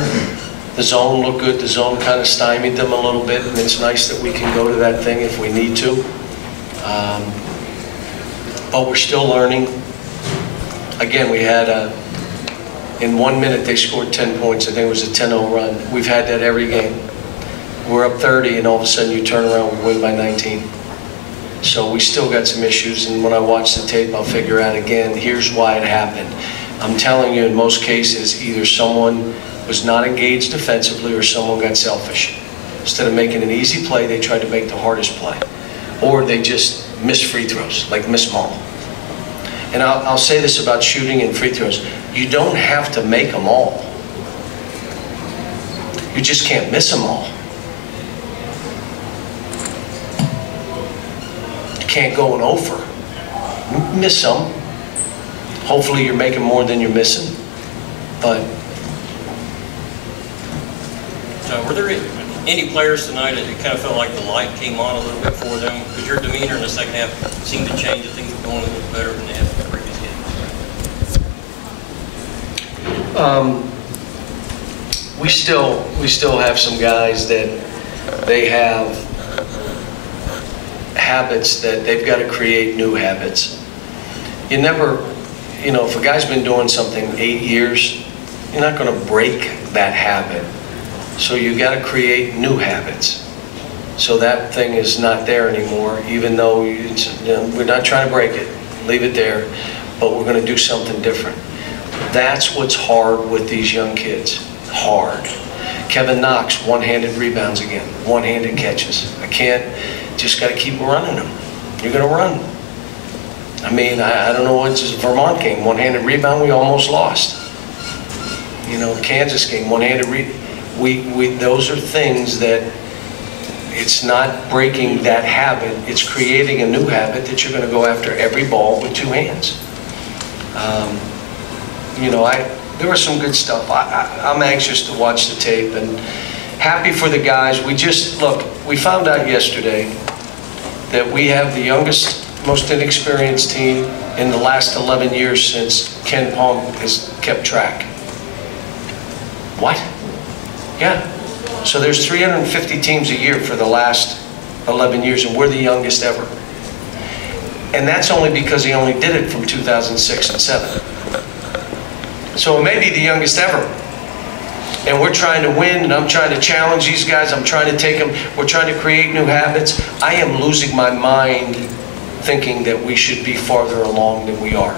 The zone looked good. The zone kind of stymied them a little bit, and it's nice that we can go to that thing if we need to. But we're still learning. Again, we had in 1 minute they scored 10 points. I think it was a 10-0 run. We've had that every game. We're up 30, and all of a sudden you turn around, we win by 19. So we still got some issues, and when I watch the tape, I'll figure out again, here's why it happened. I'm telling you, in most cases, either someone was not engaged defensively or someone got selfish. Instead of making an easy play, they tried to make the hardest play. Or they just missed free throws, like miss them all. And I'll say this about shooting and free throws. You don't have to make them all. You just can't miss them all. You can't go an over. Miss some. Hopefully you're making more than you're missing. But were there any players tonight that it kind of felt like the light came on a little bit for them? Because your demeanor in the second half seemed to change, that things were going a little better than they had in the previous games. We still have some guys that they have habits that they've got to create new habits. You never, you know, if a guy's been doing something 8 years, you're not going to break that habit. So you got to create new habits. So that thing is not there anymore, even though we're not trying to break it. Leave it there, but we're going to do something different. That's what's hard with these young kids. Hard. Kevin Knox, one-handed rebounds again, one-handed catches. I can't, just got to keep running them. You're going to run. I mean, I don't know what's this Vermont game, one-handed rebound, we almost lost. You know, Kansas game, one-handed rebound. Those are things that it's not breaking that habit, it's creating a new habit that you're going to go after every ball with two hands. You know, there was some good stuff. I'm anxious to watch the tape and happy for the guys. We found out yesterday that we have the youngest, most inexperienced team in the last 11 years since Ken Palm has kept track. What? Yeah. So there's 350 teams a year for the last 11 years, and we're the youngest ever. And that's only because he only did it from 2006 and 7. So it may be the youngest ever. And we're trying to win, and I'm trying to challenge these guys. I'm trying to take them. We're trying to create new habits. I am losing my mind thinking that we should be farther along than we are.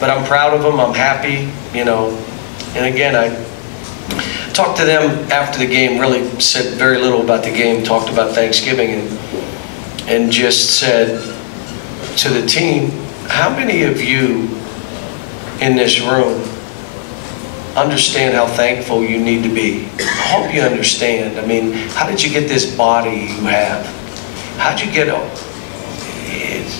But I'm proud of them. I'm happy, you know. And again, I talked to them after the game, really said very little about the game, talked about Thanksgiving, and just said to the team, how many of you in this room understand how thankful you need to be? I hope you understand. I mean, how did you get this body you have? How'd you get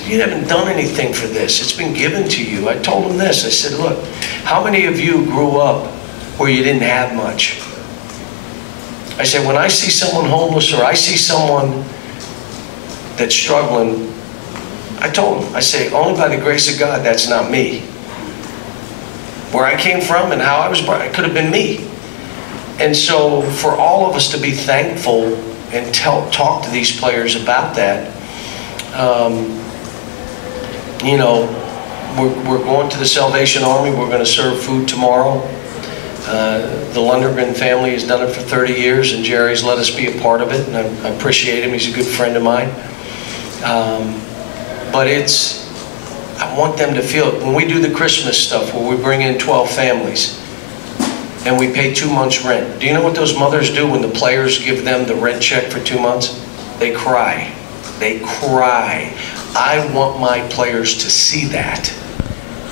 you haven't done anything for this. It's been given to you. I told them this. I said, look, how many of you grew up where you didn't have much? I said, when I see someone homeless or I see someone that's struggling, I told them, I say, only by the grace of God, that's not me. Where I came from and how I was brought, it could have been me. And so for all of us to be thankful and talk to these players about that, you know, we're going to the Salvation Army. We're going to serve food tomorrow. The Lundergan family has done it for 30 years, and Jerry's let us be a part of it, and I appreciate him. He's a good friend of mine. But I want them to feel it. When we do the Christmas stuff, where we bring in 12 families, and we pay 2 months' rent, do you know what those mothers do when the players give them the rent check for 2 months? They cry. They cry. I want my players to see that.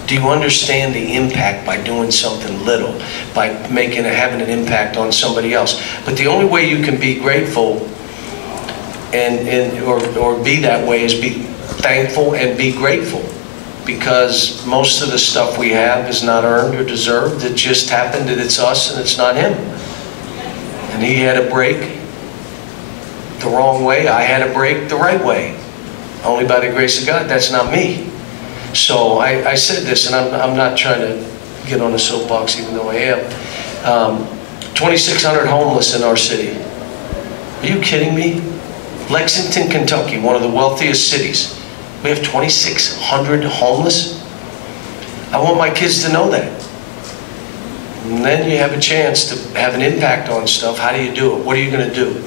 Do you understand the impact by doing something little, by having an impact on somebody else? But the only way you can be grateful or be that way is be thankful and be grateful, because most of the stuff we have is not earned or deserved. It just happened that it's us and it's not him. And he had a break the wrong way. I had a break the right way. Only by the grace of God. That's not me. So I said this, and I'm not trying to get on a soapbox, even though I am. 2,600 homeless in our city. Are you kidding me? Lexington, Kentucky, one of the wealthiest cities. We have 2,600 homeless. I want my kids to know that. And then you have a chance to have an impact on stuff. How do you do it? What are you going to do?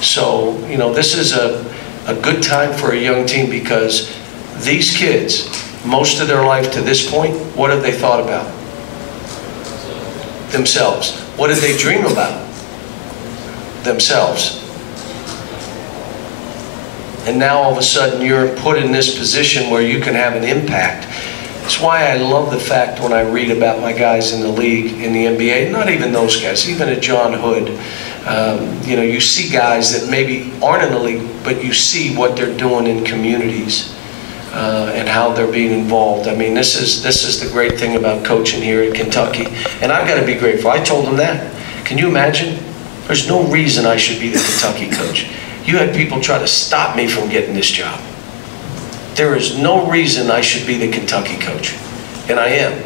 So, you know, this is a good time for a young team, because these kids, most of their life to this point, what have they thought about? Themselves. What did they dream about? Themselves. And now all of a sudden you're put in this position where you can have an impact. That's why I love the fact when I read about my guys in the league, in the NBA, not even those guys, even at John Hood, you know, you see guys that maybe aren't in the league, but you see what they're doing in communities and how they're being involved. I mean, this is the great thing about coaching here at Kentucky. And I've got to be grateful. I told them that. Can you imagine? There's no reason I should be the Kentucky coach. You had people try to stop me from getting this job. There is no reason I should be the Kentucky coach, and I am.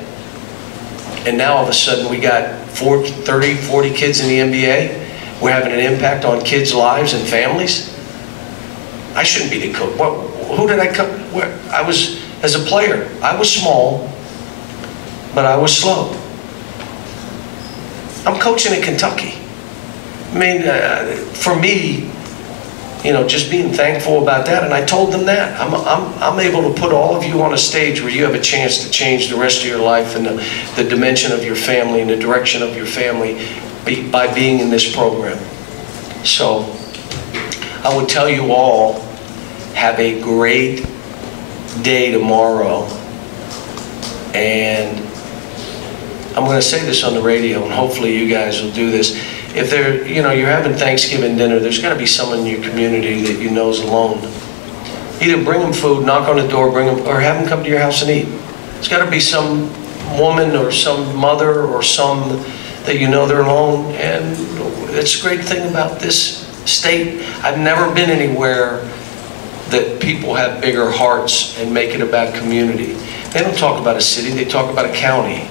And now all of a sudden we got 30, 40 kids in the NBA. We're having an impact on kids' lives and families. I shouldn't be the coach. Who did I come? I was, as a player, I was small, but I was slow. I'm coaching at Kentucky. I mean, for me, you know, just being thankful about that. And I told them that. I'm able to put all of you on a stage where you have a chance to change the rest of your life and the dimension of your family and the direction of your family by being in this program. So I would tell you all, have a great day tomorrow. And I'm going to say this on the radio, and hopefully you guys will do this. If they're, you know, you're having Thanksgiving dinner, there's got to be someone in your community that you know is alone. Either bring them food, knock on the door, bring them, or have them come to your house and eat. There's got to be some woman or some mother or some that you know they're alone. And it's a great thing about this state. I've never been anywhere that people have bigger hearts and make it about community. They don't talk about a city, they talk about a county.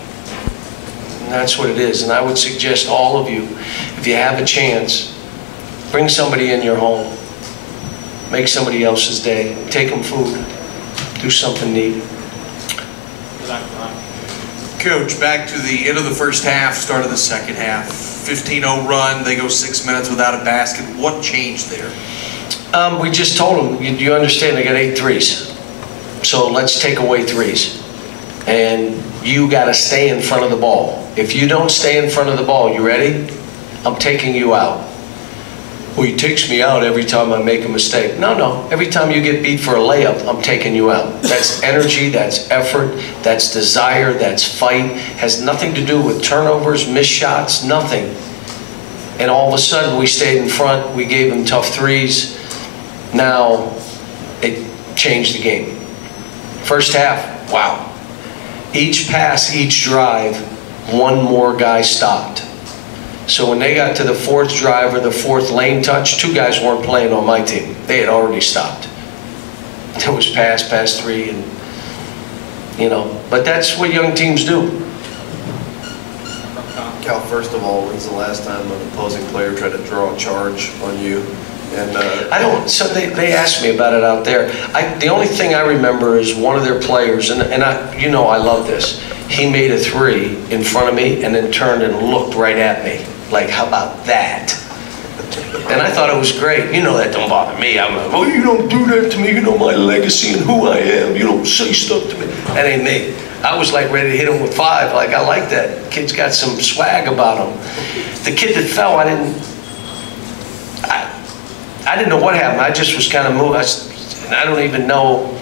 And that's what it is. And I would suggest all of you, if you have a chance, bring somebody in your home, make somebody else's day, take them food, do something neat. Coach, back to the end of the first half, start of the second half, 15-0 run, they go 6 minutes without a basket. What changed there? We just told them, you understand, they got 8 threes. So let's take away threes. And you got to stay in front of the ball. If you don't stay in front of the ball, you ready? I'm taking you out. Well, he takes me out every time I make a mistake. No. Every time you get beat for a layup, I'm taking you out. That's energy, that's effort, that's desire, that's fight. Has nothing to do with turnovers, missed shots, nothing. And all of a sudden, we stayed in front. We gave them tough threes. Now, it changed the game. First half, wow. Each pass, each drive, one more guy stopped. So when they got to the 4th drive or the 4th lane touch, 2 guys weren't playing on my team. They had already stopped. It was pass 3, and you know. But that's what young teams do. Cal, first of all, when's the last time an opposing player tried to draw a charge on you? And I don't. So they asked me about it out there. The only thing I remember is one of their players, and I, you know, I love this. He made a 3 in front of me and then turned and looked right at me. Like, how about that? And I thought it was great. You know, that don't bother me. I'm like, oh, you don't do that to me. You know my legacy and who I am. You don't say stuff to me. That ain't me. I was like ready to hit him with 5. Like, I like that. Kid's got some swag about him. The kid that fell, I didn't know what happened. I just was kind of moved. I don't even know.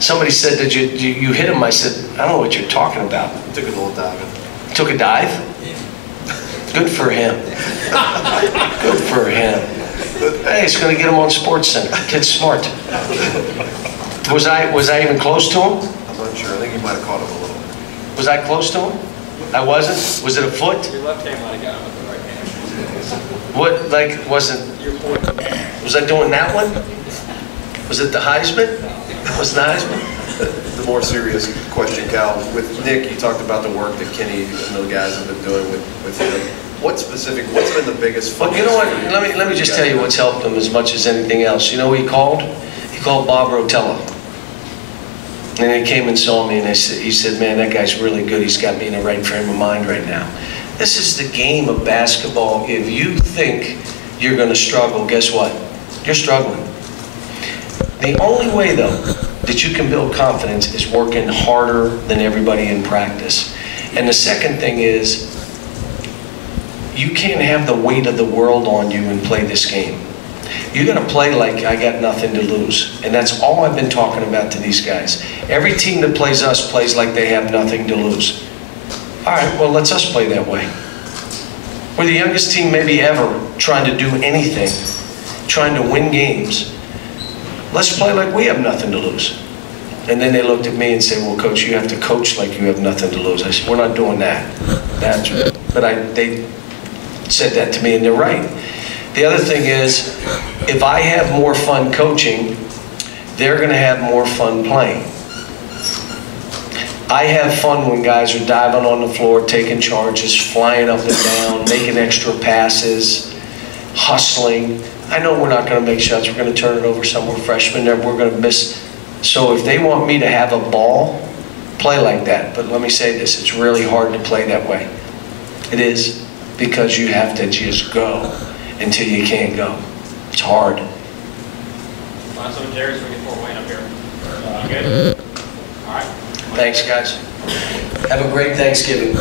Somebody said, did you hit him? I said, I don't know what you're talking about. took a little dive. Took a dive? Good for him. Good for him. Hey, it's going to get him on SportsCenter. Kid's smart. Was I even close to him? I'm not sure. I think you might have caught him a little. Was I close to him? I wasn't? Was it a foot? Your left hand might have got him with the right hand. What, like, wasn't... Your point. Was I doing that one? Was it the Heisman? Was it the Heisman? the more serious question, Cal. With Nick, you talked about the work that Kenny and the guys have been doing with him. What's been the biggest Well, focus? you know what, for let me just tell you what's helped him as much as anything else. You know who he called? He called Bob Rotella. And he came and saw me, and he said, man, that guy's really good. He's got me in the right frame of mind right now. This is the game of basketball. If you think you're going to struggle, guess what? You're struggling. The only way, though, that you can build confidence is working harder than everybody in practice. And the second thing is, you can't have the weight of the world on you and play this game. You're going to play like I got nothing to lose. And that's all I've been talking about to these guys. Every team that plays us plays like they have nothing to lose. All right, well, let's us play that way. We're the youngest team maybe ever trying to do anything, trying to win games. Let's play like we have nothing to lose. And then they looked at me and said, well, Coach, you have to coach like you have nothing to lose. I said, we're not doing that. But they said that to me, and they're right. The other thing is, if I have more fun coaching, they're going to have more fun playing. I have fun when guys are diving on the floor, taking charges, flying up and down, making extra passes, hustling. I know we're not going to make shots. We're going to turn it over somewhere freshmen. We're going to miss. So if they want me to have a ball, play like that. But let me say this, it's really hard to play that way. It is, because you have to just go until you can't go. It's hard. So Jerry's we get Fort Wayne up here. Good? All right. Thanks, guys. Have a great Thanksgiving.